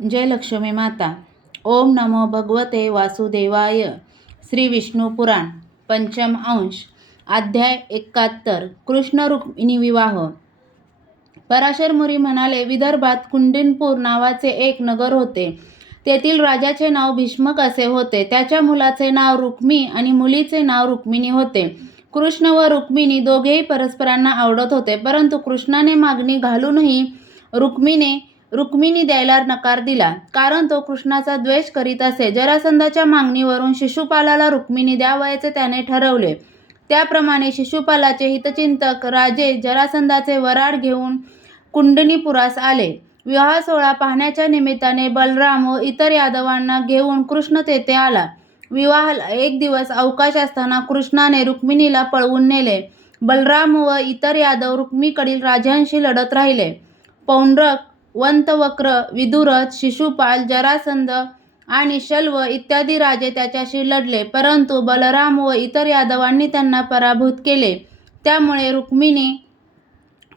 जय लक्ष्मी माता. ओम नमो भगवते वासुदेवाय. श्री विष्णू पुराण पंचम अंश अध्याय 71. कृष्ण रुक्मिणी विवाह. पराशर मुनी म्हणाले, विदर्भात कुंडिनपूर नावाचे एक नगर होते. तेथील राजाचे नाव भीष्मक असे होते. त्याच्या मुलाचे नाव रुक्मी आणि मुलीचे नाव रुक्मिणी होते. कृष्ण व रुक्मिणी दोघेही परस्परांना आवडत होते, परंतु कृष्णाने मागणी घालूनही रुक्मिणी द्यायला नकार दिला, कारण तो कृष्णाचा द्वेष करीत असे. जरासंधाच्या मागणीवरून शिशुपालाला रुक्मिणी द्यावयाचे त्याने ठरवले. त्याप्रमाणे शिशुपालाचे हितचिंतक राजे जरासंधाचे वराड घेऊन कुंडनीपुरास आले. विवाह सोहळा पाहण्याच्या निमित्ताने बलराम व इतर यादवांना घेऊन कृष्ण तेथे आला. विवाहाला एक दिवस अवकाश असताना कृष्णाने रुक्मिणीला पळवून नेले. बलराम व इतर यादव रुक्मीकडील राजांशी लढत राहिले. पौंड्रक, वंतवक्र, विदुरथ, शिशुपाल, जरासंध आणि शल्व इत्यादी राजे त्याच्याशी लढले, परंतु बलराम व इतर यादवांनी त्यांना पराभूत केले. त्यामुळे रुक्मिणी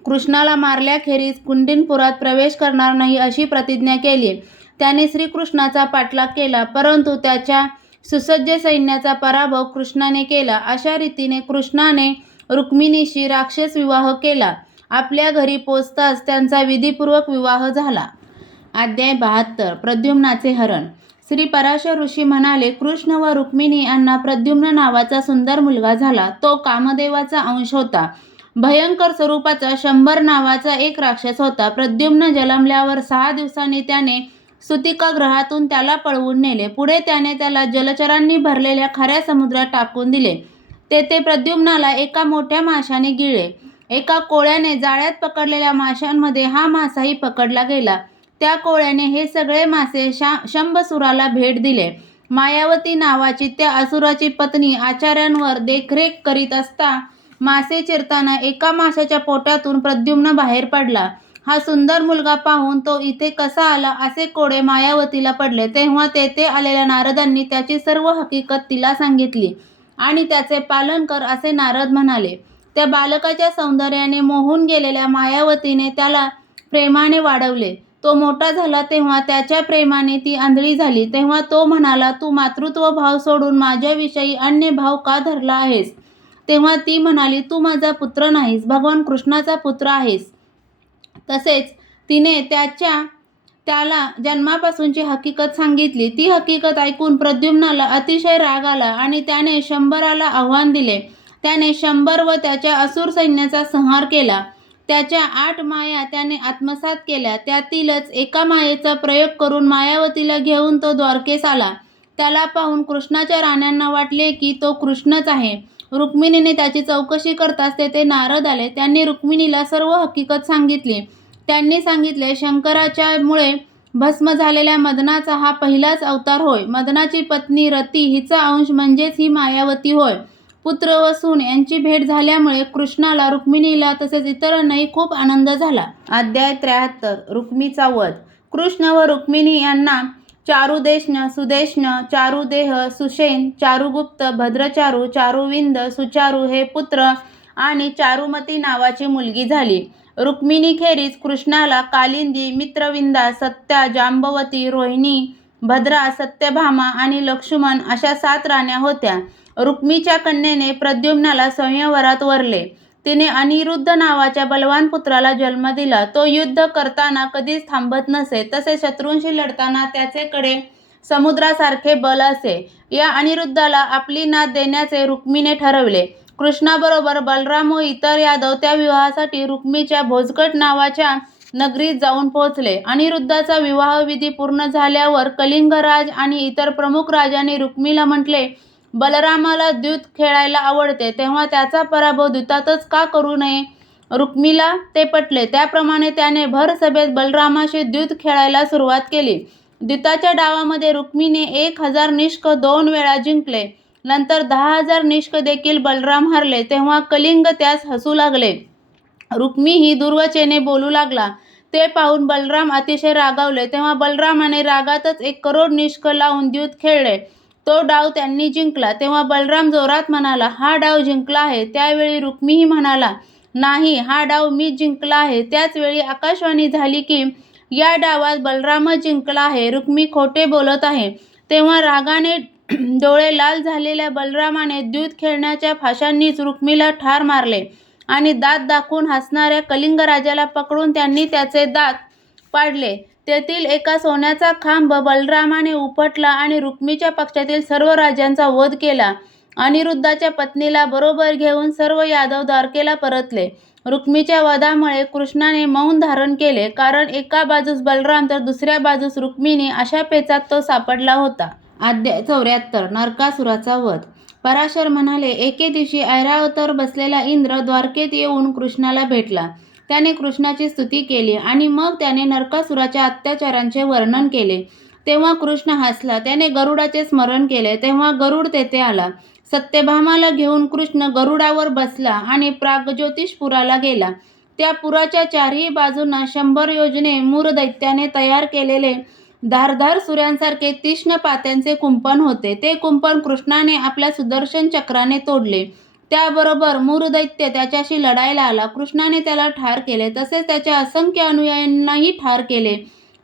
कृष्णाला मारल्याखेरीज कुंडिनपुरात प्रवेश करणार नाही अशी प्रतिज्ञा केली. त्याने श्रीकृष्णाचा पाठलाग केला, परंतु त्याच्या सुसज्ज सैन्याचा पराभव कृष्णाने केला. अशा रीतीने कृष्णाने रुक्मिणीशी राक्षस विवाह केला. आपल्या घरी पोचताच त्यांचा विधिपूर्वक विवाह झाला. अध्याय 72. प्रद्युम्नाचे हरण. श्री पराशर ऋषी म्हणाले, कृष्ण व रुक्मिणी यांना प्रद्युम्न नावाचा सुंदर मुलगा झाला. तो कामदेवाचा अंश होता. भयंकर स्वरूपाचा शंभर नावाचा एक राक्षस होता. प्रद्युम्न जन्मल्यावर 6 दिवसांनी त्याने सुतिका ग्रहातून त्याला पळवून नेले. पुढे त्याने त्याला जलचरांनी भरलेल्या खाऱ्या समुद्रात टाकून दिले. तेथे प्रद्युम्नाला एका मोठ्या माशाने गिळले. एका कोळ्याने जाळ्यात पकडलेल्या माशांमध्ये हा मासाही पकडला गेला. त्या कोळ्याने हे सगळे मासे शंभसुराला भेट दिले. मायावती नावाची त्या असुराची पत्नी आचार्यांवर देखरेख करीत असता मासे चिरताना एका माशाच्या पोटातून प्रद्युम्न बाहेर पडला. हा सुंदर मुलगा पाहून तो इथे कसा आला असे कोडे मायावतीला पडले. तेव्हा तेथे आलेल्या नारदांनी त्याची सर्व हकीकत तिला सांगितली आणि त्याचे पालन कर असे नारद म्हणाले. त्या बालकाच्या सौंदर्याने मोहून गेलेल्या मायावतीने त्याला प्रेमाने वाढवले. तो मोठा झाला तेव्हा त्याच्या प्रेमाने ती आंधळी झाली. तेव्हा तो म्हणाला, तू मातृत्व भाव सोडून माझ्याविषयी अन्य भाव का धरला आहेस? तेव्हा ती म्हणाली, तू माझा पुत्र नाहीस, भगवान कृष्णाचा पुत्र आहेस. तसेच तिने त्याला जन्मापासूनची हकीकत सांगितली. ती हकीकत ऐकून प्रद्युम्नाला अतिशय राग आला आणि त्याने शंभराला आव्हान दिले. त्याने शंभर व त्याच्या असुर सैन्याचा संहार केला. त्याच्या 8 माया त्याने आत्मसात केल्या. त्यातीलच एका मायेचा प्रयोग करून मायावतीला घेऊन तो द्वारकेस आला. त्याला पाहून कृष्णाच्या राण्यांना वाटले की तो कृष्णच आहे. रुक्मिणीने त्याची चौकशी करताच तेथे नारद आले. त्यांनी रुक्मिणीला सर्व हकीकत सांगितली. त्यांनी सांगितले, शंकराच्यामुळे भस्म झालेल्या मदनाचा हा पहिलाच अवतार होय. मदनाची पत्नी रती हिचा अंश म्हणजेच ही मायावती होय. पुत्र व सून यांची भेट झाल्यामुळे कृष्णाला, रुक्मिणीला तसेच इतरांनाही खूप आनंद झाला. अध्याय 73. रुक्मीचा वध. कृष्ण व रुक्मिणी यांना चारुदेशन, सुदेशन, चारुदेह, सुषेण, चारुगुप्त, भद्रचारू, चारुविंद, सुचारू हे पुत्र आणि चारुमती नावाची मुलगी झाली. रुक्मिणीखेरीज कृष्णाला कालिंदी, मित्रविंदा, सत्या, जांबवती, रोहिणी, भद्रा, सत्यभामा आणि लक्ष्मण अशा 7 राण्या होत्या. रुक्मीच्या कन्येने प्रद्युम्नाला स्वयंवरात वरले. तिने अनिरुद्ध नावाच्या बलवान पुत्राला जन्म दिला. तो युद्ध करताना कधीच थांबत नसे, तसे शत्रूंशी लढताना त्याचेकडे समुद्रासारखे बल असे. या अनिरुद्धाला आपली नात देण्याचे रुक्मीने ठरवले. कृष्णाबरोबर बलराम व इतर यादव त्या विवाहासाठी रुक्मीच्या भोजकट नावाच्या नगरीत जाऊन पोहोचले. अनिरुद्धाचा विवाहविधी पूर्ण झाल्यावर कलिंगराज आणि इतर प्रमुख राजांनी रुक्मीला म्हटले, बलरामाला द्यूत खेळायला आवडते, तेव्हा त्याचा पराभव द्यूतातच का करू नये? रुक्मीला ते पटले. त्याप्रमाणे त्याने भर सभेत बलरामाशी द्यूत खेळायला सुरुवात केली. द्यूताच्या डावामध्ये रुक्मीने 1000 निष्क 2 वेळा जिंकले. नंतर 10,000 निष्क देखील बलराम हरले. तेव्हा कलिंग त्यास हसू लागले. रुक्मीही दुर्वचेने बोलू लागला. ते पाहून बलराम अतिशय रागावले. तेव्हा बलरामाने रागातच 1 करोड निष्क लावून द्यूत खेळले. तो डाव त्यांनी जिंकला. तेव्हा बलराम जोरात म्हणाला, हा डाव जिंकला आहे. त्यावेळी रुक्मीही म्हणाला, नाही, हा डाव मी जिंकला आहे. त्याच वेळी आकाशवाणी झाली की या डावात बलराम जिंकला आहे, रुक्मी खोटे बोलत आहे. तेव्हा रागाने डोळे लाल झालेल्या बलरामाने द्यूत खेळण्याच्या फाशांनीच रुक्मीला ठार मारले आणि दात दाखवून हसणाऱ्या कलिंग राजाला पकडून त्यांनी त्याचे दात पाडले. तेथील एका सोन्याचा खांब बलरामाने उपटला आणि रुक्मीच्या पक्षातील सर्व राजांचा वध केला. अनिरुद्धाच्या पत्नीला बरोबर घेऊन सर्व यादव द्वारकेला परतले. रुक्मीच्या वधामुळे कृष्णाने मौन धारण केले, कारण एका बाजूस बलराम तर दुसऱ्या बाजूस रुक्मिणी अशा पेचात तो सापडला होता. अध्याय 74 नरकासुराचा वध. पराशर म्हणाले, एके दिवशी ऐरावतावर बसलेला इंद्र द्वारकेत येऊन कृष्णाला भेटला. त्याने कृष्णाची स्तुती केली आणि मग त्याने नरकासुराच्या अत्याचारांचे वर्णन केले. तेव्हा कृष्ण हसला. त्याने गरुडाचे स्मरण केले. तेव्हा गरुड तेथे आला. सत्यभामाला घेऊन कृष्ण गरुडावर बसला आणि प्राग्ज्योतिषपुराला गेला. त्या पुराच्या चारही बाजूंना 100 योजने मूर दैत्याने तयार केलेले धारदार सूर्यांसारखे तीक्ष्ण पात्यांचे कुंपण होते. ते कुंपण कृष्णाने आपल्या सुदर्शन चक्राने तोडले. त्याबरोबर मूर दैत्य त्याच्याशी लढायला आला. कृष्णाने त्याला ठार केले. तसेच त्याच्या असंख्य अनुयायांनाही ठार केले,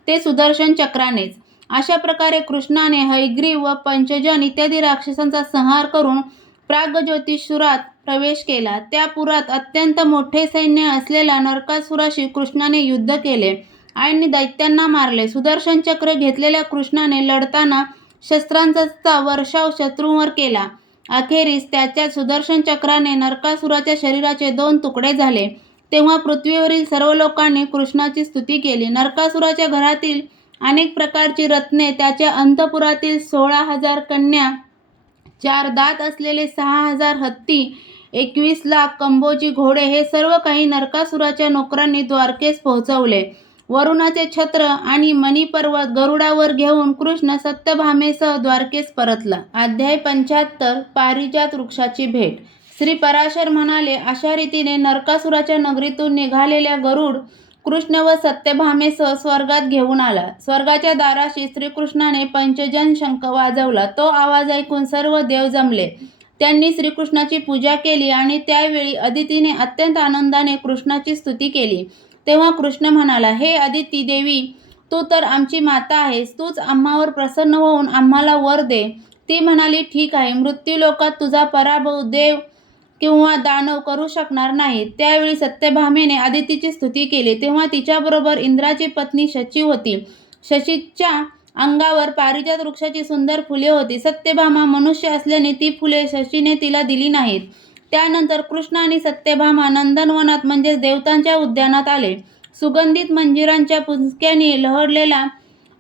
ते सुदर्शन चक्रानेच. अशा प्रकारे कृष्णाने हयग्रीव व पंचजन इत्यादी राक्षसांचा संहार करून प्राग्ज्योतिषपुरात प्रवेश केला. त्या पुरात अत्यंत मोठे सैन्य असलेल्या नरकासुराशी कृष्णाने युद्ध केले आणि दैत्यांना मारले. सुदर्शन चक्र घेतलेल्या कृष्णाने लढताना शस्त्रांचा वर्षाव शत्रूंवर केला. अखेरीस त्याच्या सुदर्शन चक्राने नरकासुराच्या शरीराचे 2 तुकडे झाले. तेव्हा पृथ्वीवरील सर्व लोकांनी कृष्णाची स्तुती केली. नरकासुराच्या घरातील अनेक प्रकारची रत्ने, त्याच्या अंतपुरातील 16,000 कन्या, 4 दात असलेले 6,000 हत्ती, 21 लाख कंबोजी घोडे, हे सर्व काही नरकासुराच्या नोकरांनी द्वारकेस पोहोचवले. वरुणाचे छत्र आणि मणिपर्वत गरुडावर घेऊन कृष्ण सत्यभामेसह द्वारकेस परतला. अध्याय 75 पारिजात वृक्षाची भेट. श्री पराशर म्हणाले, अशा रीतीने नरकासुराच्या नगरीतून निघालेल्या गरुड कृष्ण व सत्यभामेसह स्वर्गात घेऊन आला. स्वर्गाच्या दाराशी श्रीकृष्णाने पंचजन शंख वाजवला. तो आवाज ऐकून सर्व देव जमले. त्यांनी श्रीकृष्णाची पूजा केली आणि त्यावेळी अदितीने अत्यंत आनंदाने कृष्णाची स्तुती केली. तेव्हा कृष्ण म्हणाला, हे अदिती देवी, तू तर आमची माता आहेस. तूच आम्हावर प्रसन्न होऊन आम्हाला वर दे. ती म्हणाली, ठीक आहे. मृत्यूलोकात तुझा पराभव देव किंवा दानव करू शकणार नाहीत. त्यावेळी सत्यभामेने अदितीची स्तुती केली. तेव्हा तिच्याबरोबर इंद्राची पत्नी शची होती. शचीच्या अंगावर पारिजात वृक्षाची सुंदर फुले होती. सत्यभामा मनुष्य असल्याने ती फुले शचीने तिला दिली नाहीत. त्यानंतर कृष्ण आणि सत्यभामा नंदनवनात म्हणजेच देवतांच्या उद्यानात आले. सुगंधित मंजिरांच्या पुंजक्यांनी लहरलेला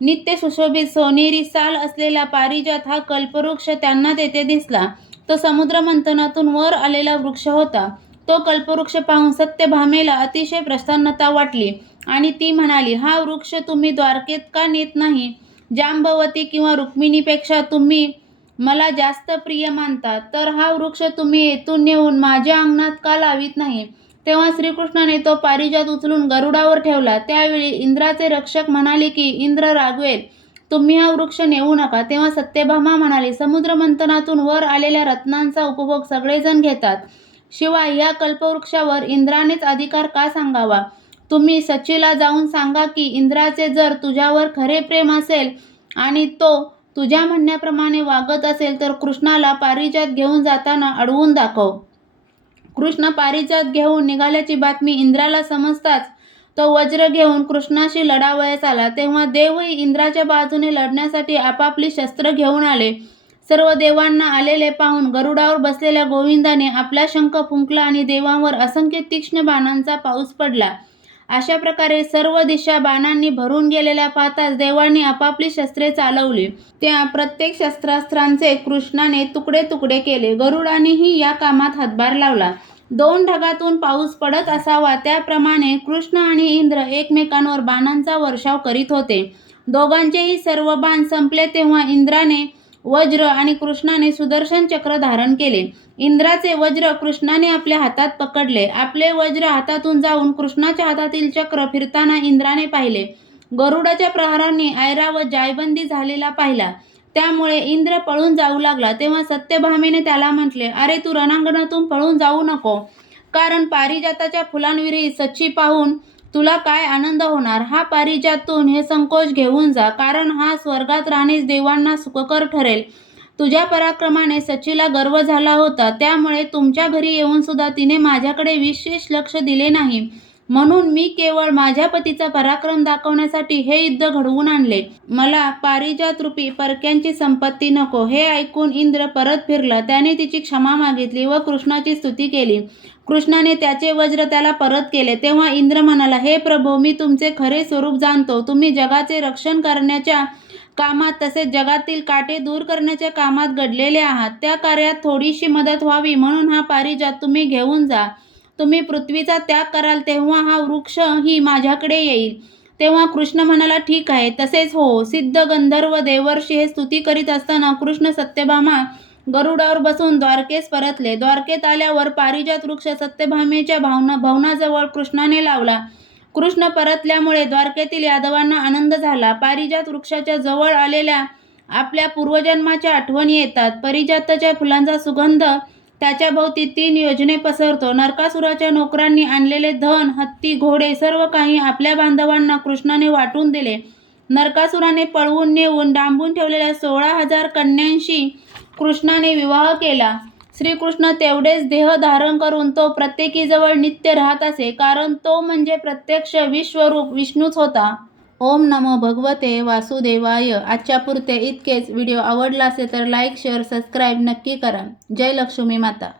नित्य सुशोभित सोनेरी साल असलेला पारिजात हा कल्पवृक्ष त्यांना तेथे दिसला. तो समुद्र मंथनातून वर आलेला वृक्ष होता. तो कल्पवृक्ष पाहून सत्यभामेला अतिशय प्रसन्नता वाटली आणि ती म्हणाली, हा वृक्ष तुम्ही द्वारकेत का नेत नाही? जांबवती किंवा रुक्मिणीपेक्षा तुम्ही मला जास्त प्रिय मानता, तर हा वृक्ष तुम्ही येथून नेऊन माझ्या अंगणात का लावित नाही? तेव्हा श्रीकृष्णाने तो पारिजात उचलून गरुडावर ठेवला. त्यावेळी इंद्राचे रक्षक म्हणाले की, इंद्र रागवेल, तुम्ही हा वृक्ष नेऊ नका. तेव्हा सत्यभामा म्हणाली, समुद्र मंथनातून वर आलेल्या रत्नांचा उपभोग सगळेजण घेतात. शिवाय या कल्पवृक्षावर इंद्रानेच अधिकार का सांगावा? तुम्ही शचीला जाऊन सांगा की, इंद्राचे जर तुझ्यावर खरे प्रेम असेल आणि तो तुझ्या म्हणण्याप्रमाणे वागत असेल तर कृष्णाला पारिजात घेऊन जाताना अडवून दाखव. कृष्ण पारिजात घेऊन निघाल्याची बातमी इंद्राला समजताच तो वज्र घेऊन कृष्णाशी लढावयास आला. तेव्हा देवही इंद्राच्या बाजूने लढण्यासाठी आपापली शस्त्र घेऊन आले. सर्व देवांना आलेले पाहून गरुडावर बसलेल्या गोविंदाने आपला शंख फुंकला आणि देवांवर असंख्य तीक्ष्ण बाणांचा पाऊस पडला. अशा प्रकारे सर्व दिशा बाणांनी भरून गेलेल्या पाहताच देवांनी आपापली शस्त्रे चालवली. त्या प्रत्येक शस्त्रास्त्रांचे कृष्णाने तुकडे तुकडे केले. गरुडानेही या कामात हातभार लावला. 2 ढगातून पाऊस पडत असावा त्याप्रमाणे कृष्ण आणि इंद्र एकमेकांवर बाणांचा वर्षाव करीत होते. दोघांचेही सर्व बाण संपले तेव्हा इंद्राने वज्र आणि कृष्णाने सुदर्शन चक्र धारण केले. इंद्राचे वज्र कृष्णाने आपल्या हातात पकडले. आपले वज्र हातातून जाऊन कृष्णाच्या हातातील चक्र फिरताना इंद्राने पाहिले. गरुडाच्या प्रहारांनी ऐरावत जायबंदी झालेला पाहिला. त्यामुळे इंद्र पळून जाऊ लागला. तेव्हा सत्यभामेने त्याला म्हटले, अरे तू रणांगणातून पळून जाऊ नको, कारण पारिजाताच्या फुलांविरही शची पाहून तुला काय आनंद होणार? हा पारिजातून हे संकोच घेऊन जा, कारण हा स्वर्गात राहणेच देवांना सुखकर ठरेल. तुझ्या पराक्रमाने सचीला गर्व झाला होता, त्यामुळे तुमच्या घरी येऊन सुद्धा तिने माझ्याकडे विशेष लक्ष दिले नाही. म्हणून मी केवळ माझ्या पतीचा पराक्रम दाखवण्यासाठी हे युद्ध घडवून आणले. मला पारिजात रूपी परक्यांची संपत्ती नको. हे ऐकून इंद्र परत फिरला. त्याने तिची क्षमा मागितली व कृष्णाची स्तुती केली. कृष्णाने त्याचे वज्र त्याला परत केले. तेव्हा इंद्र म्हणाला, हे प्रभो, मी तुमचे खरे स्वरूप जाणतो. तुम्ही जगाचे रक्षण करण्याच्या कामात तसेच जगातील काटे दूर करण्याच्या कामात घडलेले आहात. त्या कार्यात थोडीशी मदत व्हावी म्हणून हा पारिजात तुम्ही घेऊन जा. तुम्ही पृथ्वीचा त्याग कराल तेव्हा हा वृक्षही माझ्याकडे येईल. तेव्हा कृष्ण म्हणाला, ठीक आहे, तसेच हो. सिद्ध गंधर्व देवर्षी हे स्तुती करीत असताना कृष्ण सत्यभामा गरुडावर बसून द्वारकेस परतले. द्वारकेत आल्यावर पारिजात वृक्ष सत्यभामेच्या भवनाजवळ कृष्णाने लावला. कृष्ण परतल्यामुळे द्वारकेतील यादवांना आनंद झाला. पारिजात वृक्षाच्या जवळ आलेल्या आपल्या पूर्वजन्माच्या आठवणी येतात. पारिजाताच्या फुलांचा सुगंध त्याच्या भोवती 3 योजने पसरतो. नरकासुराच्या नोकरांनी आणलेले धन, हत्ती, घोडे सर्व काही आपल्या बांधवांना कृष्णाने वाटून दिले. नरकासुराने पळवून नेऊन डांबून ठेवलेल्या 16,000 कन्यांशी कृष्णाने विवाह केला. श्रीकृष्ण तेवढेच देह धारण करून तो प्रत्येकीजवळ नित्य राहत असे, कारण तो म्हणजे प्रत्यक्ष विश्वरूप विष्णूच होता. ओम नमो भगवते वासुदेवाय. आजच्या पुरते इतकेच. व्हिडिओ आवडला असेल तर लाईक, शेअर, सबस्क्राईब नक्की करा. जय लक्ष्मी माता.